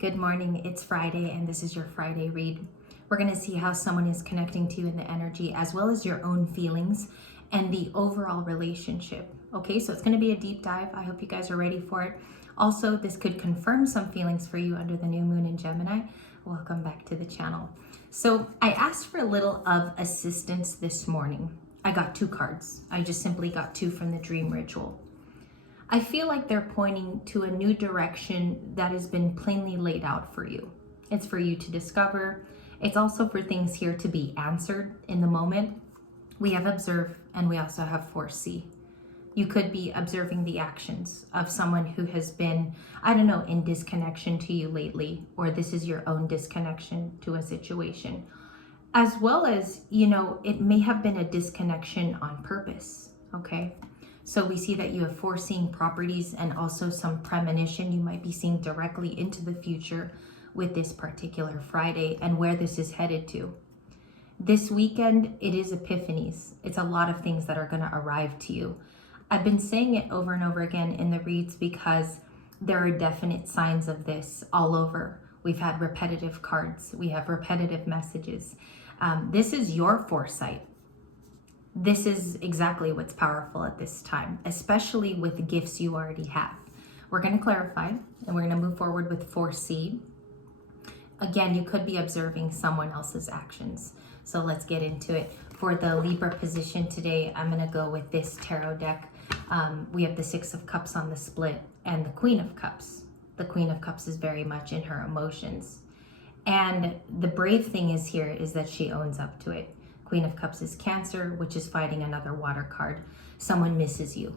Good morning, it's Friday and this is your Friday read. We're going to see how someone is connecting to you in the energy as well as your own feelings and the overall relationship. Okay, so it's going to be a deep dive. I hope you guys are ready for it. Also, this could confirm some feelings for you under the new moon in Gemini. Welcome back to the channel. So I asked for a little of assistance this morning. I got 2 cards. I just simply got 2 from the dream ritual. I feel like they're pointing to a new direction that has been plainly laid out for you. It's for you to discover. It's also for things here to be answered in the moment. We have observe and we also have foresee. You could be observing the actions of someone who has been, I don't know, in disconnection to you lately, or this is your own disconnection to a situation. As well as, it may have been a disconnection on purpose, okay? So we see that you have foreseeing properties and also some premonition. You might be seeing directly into the future with this particular Friday and where this is headed to. This weekend, it is epiphanies. It's a lot of things that are going to arrive to you. I've been saying it over and over again in the reads because there are definite signs of this all over. We've had repetitive cards. We have repetitive messages. This is your foresight. This is exactly what's powerful at this time, especially with the gifts you already have. We're going to clarify and we're going to move forward with foresee. Again, you could be observing someone else's actions. So let's get into it. For the Libra position today, I'm going to go with this tarot deck. We have the 6 of Cups on the split and the Queen of Cups. The Queen of Cups is very much in her emotions. And the brave thing is here is that she owns up to it. Queen of Cups is Cancer, which is fighting another water card. Someone misses you.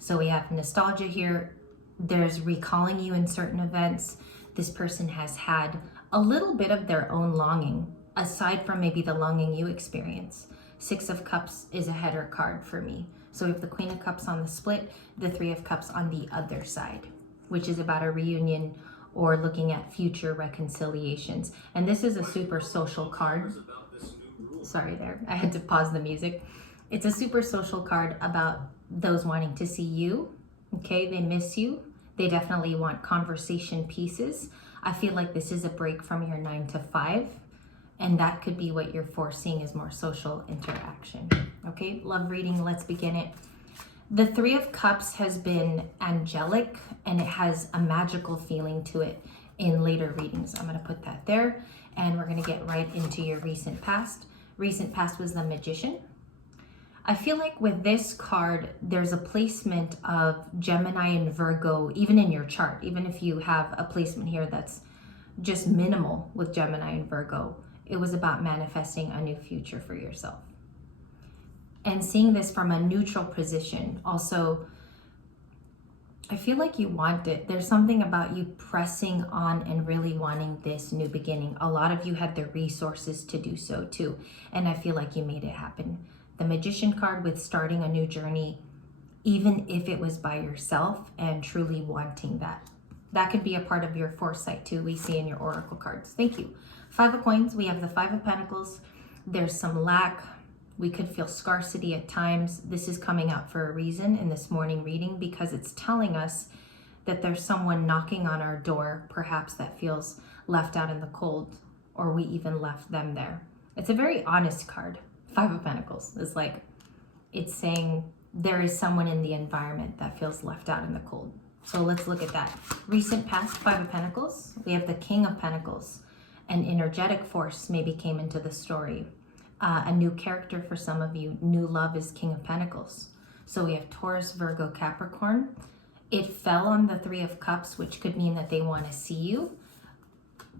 So we have nostalgia here. There's recalling you in certain events. This person has had a little bit of their own longing, aside from maybe the longing you experience. 6 of Cups is a header card for me. So we have the Queen of Cups on the split, the 3 of Cups on the other side, which is about a reunion or looking at future reconciliations. And this is a super social card. Sorry there, I had to pause the music. It's a super social card about those wanting to see you. Okay, they miss you. They definitely want conversation pieces. I feel like this is a break from your 9 to 5. And that could be what you're foreseeing is more social interaction. Okay, love reading, let's begin it. The 3 of Cups has been angelic and it has a magical feeling to it in later readings. I'm going to put that there and we're going to get right into your recent past. Recent past was the Magician. I feel like with this card, there's a placement of Gemini and Virgo, even in your chart, even if you have a placement here that's just minimal with Gemini and Virgo. It was about manifesting a new future for yourself. And seeing this from a neutral position, also, I feel like you want it. There's something about you pressing on and really wanting this new beginning. A lot of you had the resources to do so too. And I feel like you made it happen. The Magician card with starting a new journey, even if it was by yourself and truly wanting that. That could be a part of your foresight too, we see in your oracle cards. Thank you. 5 of Coins, we have the 5 of Pentacles. There's some lack. We could feel scarcity at times. This is coming out for a reason in this morning reading because it's telling us that there's someone knocking on our door, perhaps that feels left out in the cold, or we even left them there. It's a very honest card. 5 of Pentacles is like, it's saying there is someone in the environment that feels left out in the cold. So let's look at that. Recent past, 5 of Pentacles. We have the King of Pentacles. An energetic force maybe came into the story. A new character for some of you. New love is King of Pentacles. So we have Taurus, Virgo, Capricorn. It fell on the 3 of Cups, which could mean that they want to see you.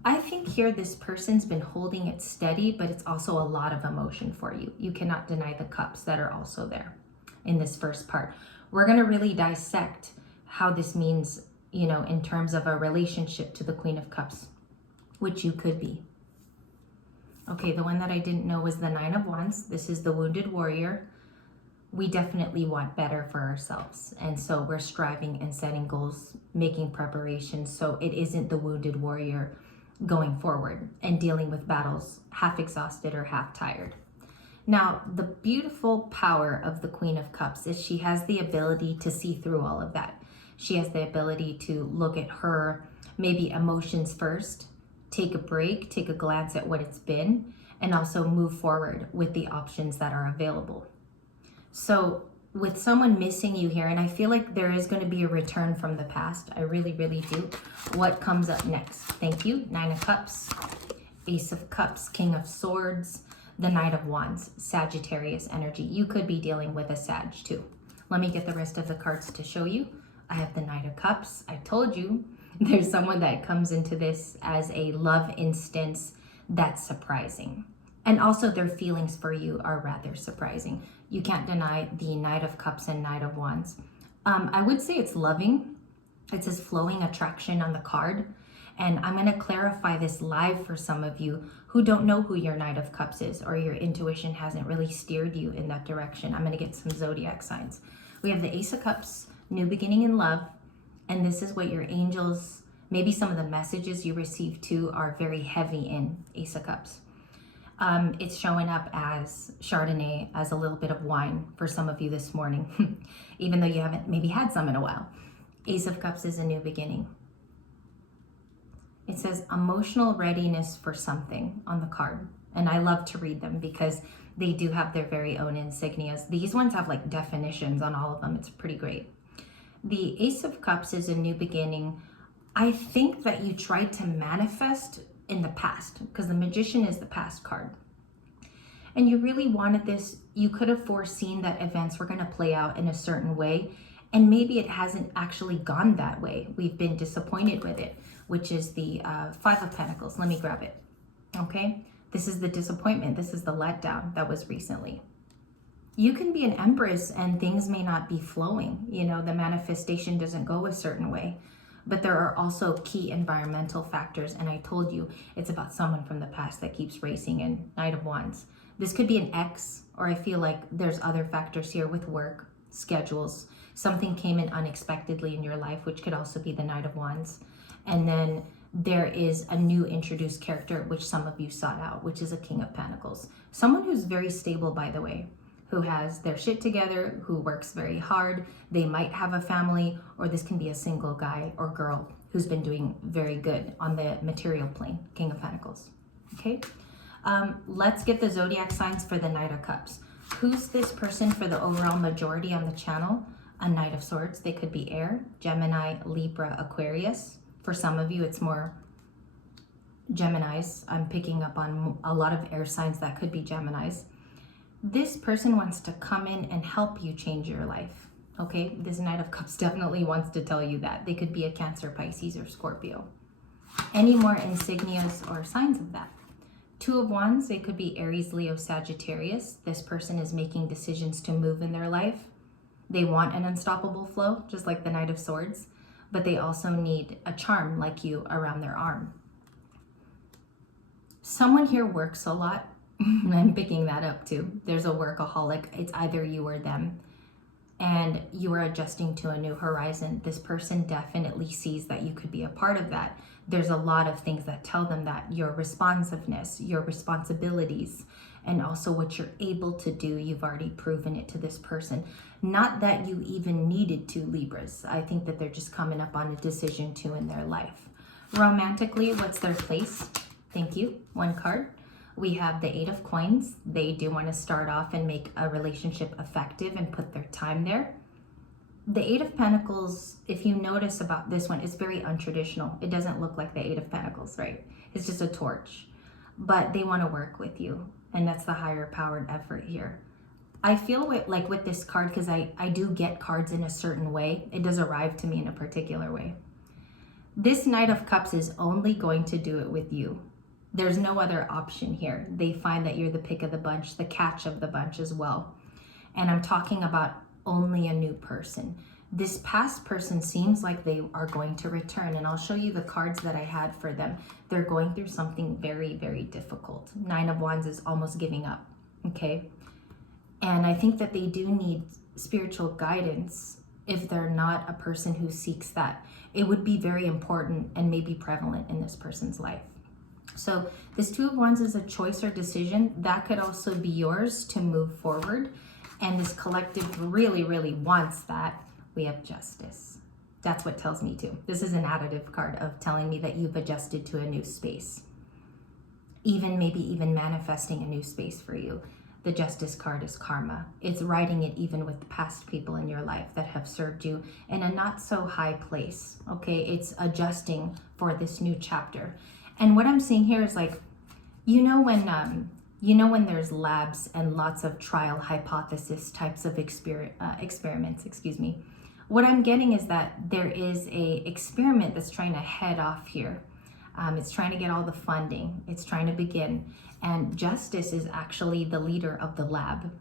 I think here this person's been holding it steady, but it's also a lot of emotion for you. You cannot deny the cups that are also there in this first part. We're going to really dissect how this means, in terms of a relationship to the Queen of Cups, which you could be. Okay, the one that I didn't know was the 9 of Wands. This is the wounded warrior. We definitely want better for ourselves. And so we're striving and setting goals, making preparations. So it isn't the wounded warrior going forward and dealing with battles half exhausted or half tired. Now, the beautiful power of the Queen of Cups is she has the ability to see through all of that. She has the ability to look at her maybe emotions first, take a break, take a glance at what it's been, and also move forward with the options that are available. So with someone missing you here, and I feel like there is going to be a return from the past. I really, really do. What comes up next? Thank you. 9 of Cups, Ace of Cups, King of Swords, the Knight of Wands, Sagittarius energy. You could be dealing with a Sag too. Let me get the rest of the cards to show you. I have the Knight of Cups. I told you there's someone that comes into this as a love instance that's surprising. And also their feelings for you are rather surprising. You can't deny the Knight of Cups and Knight of Wands. I would say it's loving. It says flowing attraction on the card. And I'm going to clarify this live for some of you who don't know who your Knight of Cups is, or your intuition hasn't really steered you in that direction. I'm going to get some zodiac signs. We have the Ace of Cups, new beginning in love. And this is what your angels, maybe some of the messages you receive too are very heavy in Ace of Cups. It's showing up as Chardonnay, as a little bit of wine for some of you this morning, even though you haven't maybe had some in a while. Ace of Cups is a new beginning. It says emotional readiness for something on the card. And I love to read them because they do have their very own insignias. These ones have like definitions on all of them. It's pretty great. The Ace of Cups is a new beginning. I think that you tried to manifest in the past, because the Magician is the past card. And you really wanted this. You could have foreseen that events were going to play out in a certain way. And maybe it hasn't actually gone that way. We've been disappointed with it, which is the 5 of Pentacles. Let me grab it. Okay. This is the disappointment. This is the letdown that was recently. You can be an Empress and things may not be flowing. You know, the manifestation doesn't go a certain way. But there are also key environmental factors. And I told you, it's about someone from the past that keeps racing in. Knight of Wands. This could be an ex, or I feel like there's other factors here with work, schedules. Something came in unexpectedly in your life, which could also be the Knight of Wands. And then there is a new introduced character, which some of you sought out, which is a King of Pentacles. Someone who's very stable, by the way, who has their shit together, who works very hard. They might have a family, or this can be a single guy or girl who's been doing very good on the material plane. King of Pentacles. Okay. Let's get the zodiac signs for the Knight of Cups. Who's this person for the overall majority on the channel? A Knight of Swords. They could be air, Gemini, Libra, Aquarius. For some of you, it's more Geminis. I'm picking up on a lot of air signs that could be Geminis. This person wants to come in and help you change your life. Okay, this Knight of Cups definitely wants to tell you that. They could be a Cancer, Pisces, or Scorpio. Any more insignias or signs of that? 2 of Wands, they could be Aries, Leo, Sagittarius. This person is making decisions to move in their life. They want an unstoppable flow, just like the Knight of Swords, but they also need a charm like you around their arm. Someone here works a lot. I'm picking that up too. There's a workaholic. It's either you or them. And you are adjusting to a new horizon. This person definitely sees that you could be a part of that. There's a lot of things that tell them that your responsiveness, your responsibilities, and also what you're able to do, you've already proven it to this person. Not that you even needed to, Libras. I think that they're just coming up on a decision too in their life. Romantically, what's their place? Thank you. 1 card. We have the 8 of Coins. They do want to start off and make a relationship effective and put their time there. The 8 of Pentacles, if you notice about this one, is very untraditional. It doesn't look like the 8 of Pentacles, right? It's just a torch. But they want to work with you. And that's the higher powered effort here. I feel like with this card, because I do get cards in a certain way. It does arrive to me in a particular way. This Knight of Cups is only going to do it with you. There's no other option here. They find that you're the pick of the bunch, the catch of the bunch as well. And I'm talking about only a new person. This past person seems like they are going to return, and I'll show you the cards that I had for them. They're going through something very, very difficult. 9 of Wands is almost giving up, okay? And I think that they do need spiritual guidance if they're not a person who seeks that. It would be very important and maybe prevalent in this person's life. So this 2 of Wands is a choice or decision. That could also be yours to move forward. And this collective really, really wants that. We have Justice. That's what tells me to. This is an additive card of telling me that you've adjusted to a new space. Maybe even manifesting a new space for you. The Justice card is karma. It's writing it even with the past people in your life that have served you in a not so high place. Okay, it's adjusting for this new chapter. And what I'm seeing here is like, when there's labs and lots of trial hypothesis types of experiments, what I'm getting is that there is a experiment that's trying to head off here. It's trying to get all the funding. It's trying to begin. And Justice is actually the leader of the lab.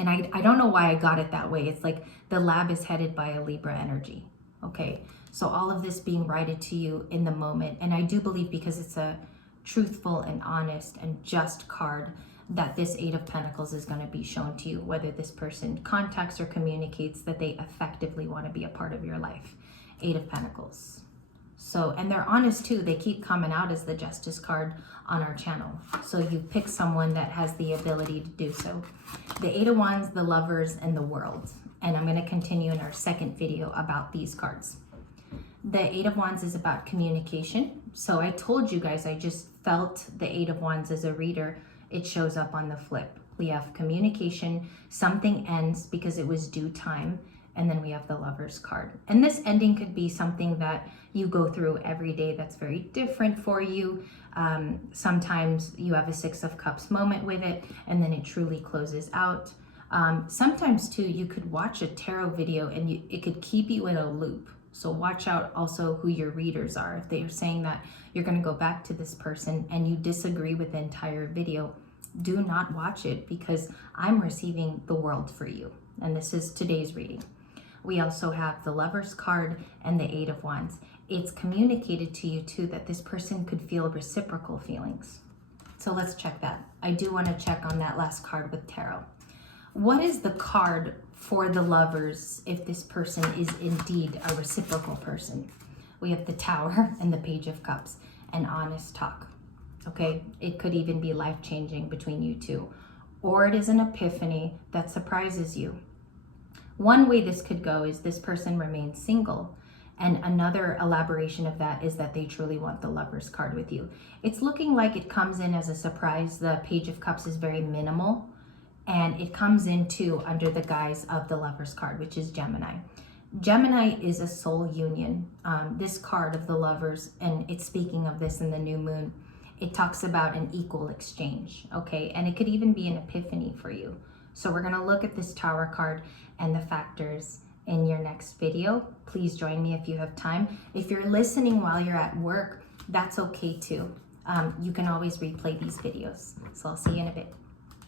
And I don't know why I got it that way. It's like the lab is headed by a Libra energy. Okay, so all of this being righted to you in the moment. And I do believe, because it's a truthful and honest and just card, that this Eight of Pentacles is going to be shown to you, whether this person contacts or communicates that they effectively want to be a part of your life. Eight of Pentacles. So, and they're honest too. They keep coming out as the Justice card on our channel. So you pick someone that has the ability to do so. The Eight of Wands, the Lovers, and the World. And I'm going to continue in our second video about these cards. The Eight of Wands is about communication. So I told you guys, I just felt the Eight of Wands as a reader. It shows up on the flip. We have communication. Something ends because it was due time. And then we have the Lovers card. And this ending could be something that you go through every day that's very different for you. Sometimes you have a Six of Cups moment with it, and then it truly closes out. Sometimes too, you could watch a tarot video and it could keep you in a loop. So watch out also who your readers are. If they are saying that you're going to go back to this person and you disagree with the entire video, do not watch it, because I'm receiving the world for you. And this is today's reading. We also have the Lovers card and the Eight of Wands. It's communicated to you too that this person could feel reciprocal feelings. So let's check that. I do want to check on that last card with tarot. What is the card for the Lovers if this person is indeed a reciprocal person? We have the Tower and the Page of Cups, and honest talk. Okay, it could even be life-changing between you two. Or it is an epiphany that surprises you. One way this could go is this person remains single. And another elaboration of that is that they truly want the Lovers card with you. It's looking like it comes in as a surprise. The Page of Cups is very minimal. And it comes into under the guise of the Lovers card, which is Gemini. Gemini is a soul union. This card of the Lovers, and it's speaking of this in the new moon, it talks about an equal exchange, okay? And it could even be an epiphany for you. So we're going to look at this Tower card and the factors in your next video. Please join me if you have time. If you're listening while you're at work, that's okay too. You can always replay these videos. So I'll see you in a bit.